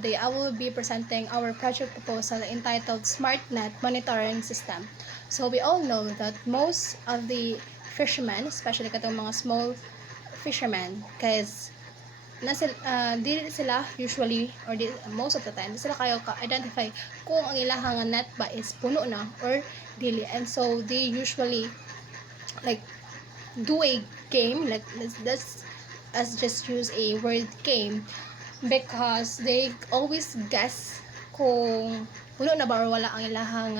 today I will be presenting our project proposal entitled SmartNet Monitoring System. So we all know that most of the fishermen, especially katong mga small fishermen, because di sila usually or most of the time di sila kayo ka-identify kung ang ilahang net ba is puno na or dili, and so they usually like do a game, like let's just use a word game, because they always guess kung puno na ba or wala ang ilahang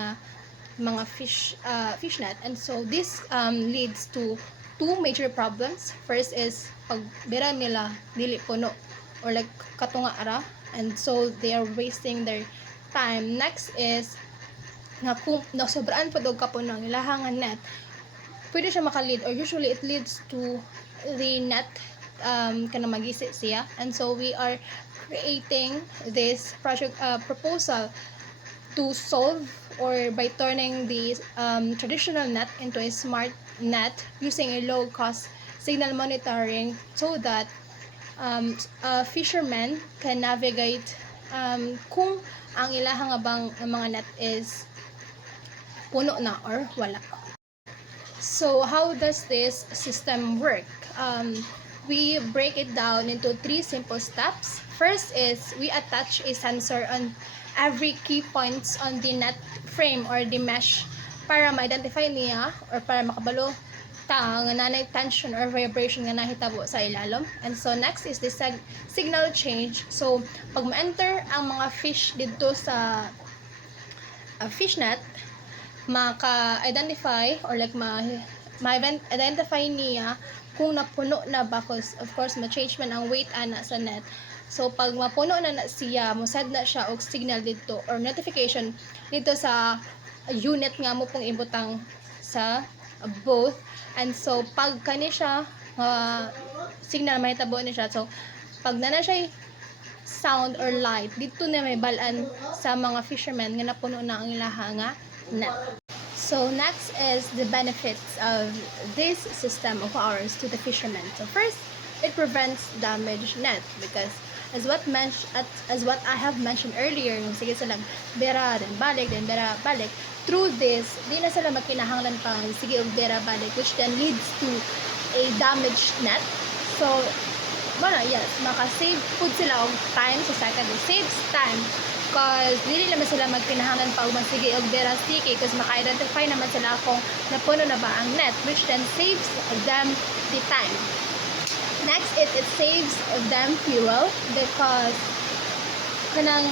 mga fish net. And so this leads to two major problems. First is pag bira nila dili puno or like katunga ara, and so they are wasting their time. Next is nga kung sobraan po daw kapuno ang ilahang net, pwede siya makalead, or usually it leads to the net kana magisi siya. And so we are creating this project proposal to solve, or by turning the traditional net into a smart net using a low cost signal monitoring, so that fishermen can navigate kung ang ilahang abang mga net is puno na or wala. So how does this system work? We break it down into three simple steps. First is we attach a sensor on every key points on the net frame or the mesh para ma-identify niya or para makabalo ta nga nanay tension or vibration nga nahitabo sa ilalom. And so next is the signal change. So pag ma-enter ang mga fish dito sa fish net, maka-identify or like ma-identify niya kung napuno na ba, because of course ma-change man ang weight ana sa net. So pag mapuno na siya, mo-send na siya og signal dito or notification dito sa unit nga mo pong ibutang sa both. And so pag kani siya signal mahitabo ni siya, so pag na siya sound or light dito na may balaan sa mga fishermen nga napuno na ang ilaha nga net. So next is the benefits of this system of ours to the fishermen. So first, it prevents damaged net, because as what I have mentioned earlier, yung sige sila bera then balik then bera balik, through this di na sila magkinahanglan pang sige og bera balik, which then leads to a damaged net. So yes, maka-save food sila og time sa second. It saves time because dili naman sila magpinahangan pa ug sige og bera sticky, because maka-identify naman sila kung napuno na ba ang net, which then saves them the time. Next, it saves them fuel, because kanang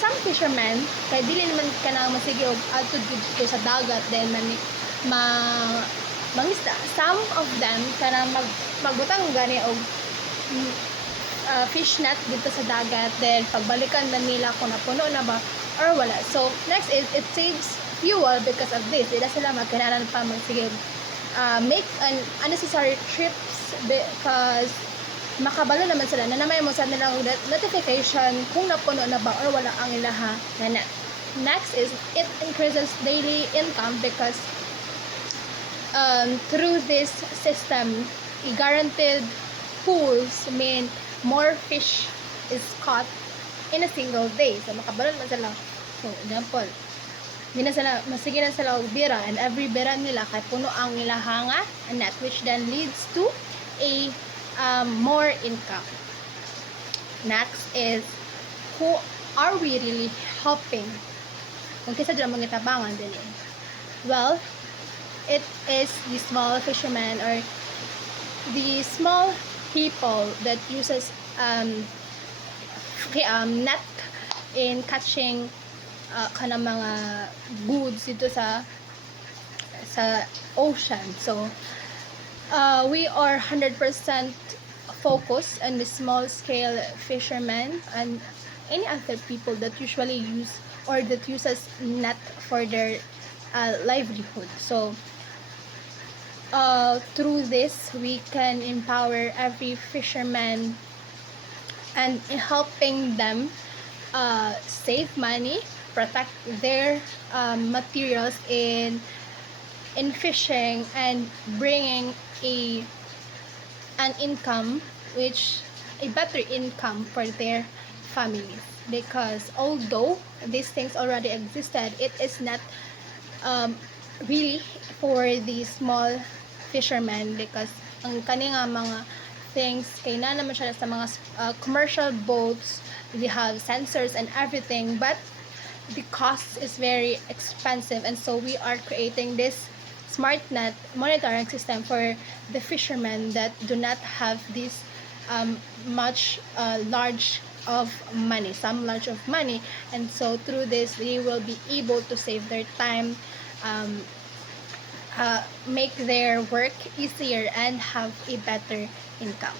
some fishermen kay dili naman kanang masige og adto dito sa dagat then mangisda. Some of them kanang magbutang gani og fish net dito sa dagat, then pagbalikan na nila kung napuno na ba or wala. So next is it saves fuel because of this. Dila sila magkanalan pa magsige make an unnecessary trips, because makabalo naman sila na namay mo sa nilang notification kung napuno na ba or wala ang ilaha na net. Next is it increases daily income, because through this system, guaranteed pools mean more fish is caught in a single day. So makabalo naman sila. So example, masige na sila og bira, and every bira nila kay puno ang ilahang net, which then leads to a more income. Next is, who are we really helping? Kung kisa dyan mga tabangan din eh. Well, it is the small fishermen or the small people that uses net in catching kanang mga goods dito sa ocean. So we are 100% focused on the small scale fishermen and any other people that usually use or that uses net for their livelihood. So through this, we can empower every fisherman and helping them save money, protect their materials in fishing, and bringing an income, which a better income for their families. because although these things already existed, it is not really for the small fishermen, because ang kani nga mga things kay na naman siya sa mga commercial boats. They have sensors and everything, but the cost is very expensive, and so we are creating this smart net monitoring system for the fishermen that do not have this much large of money, some large of money, and so through this they will be able to save their time, um, make their work easier, and have a better income.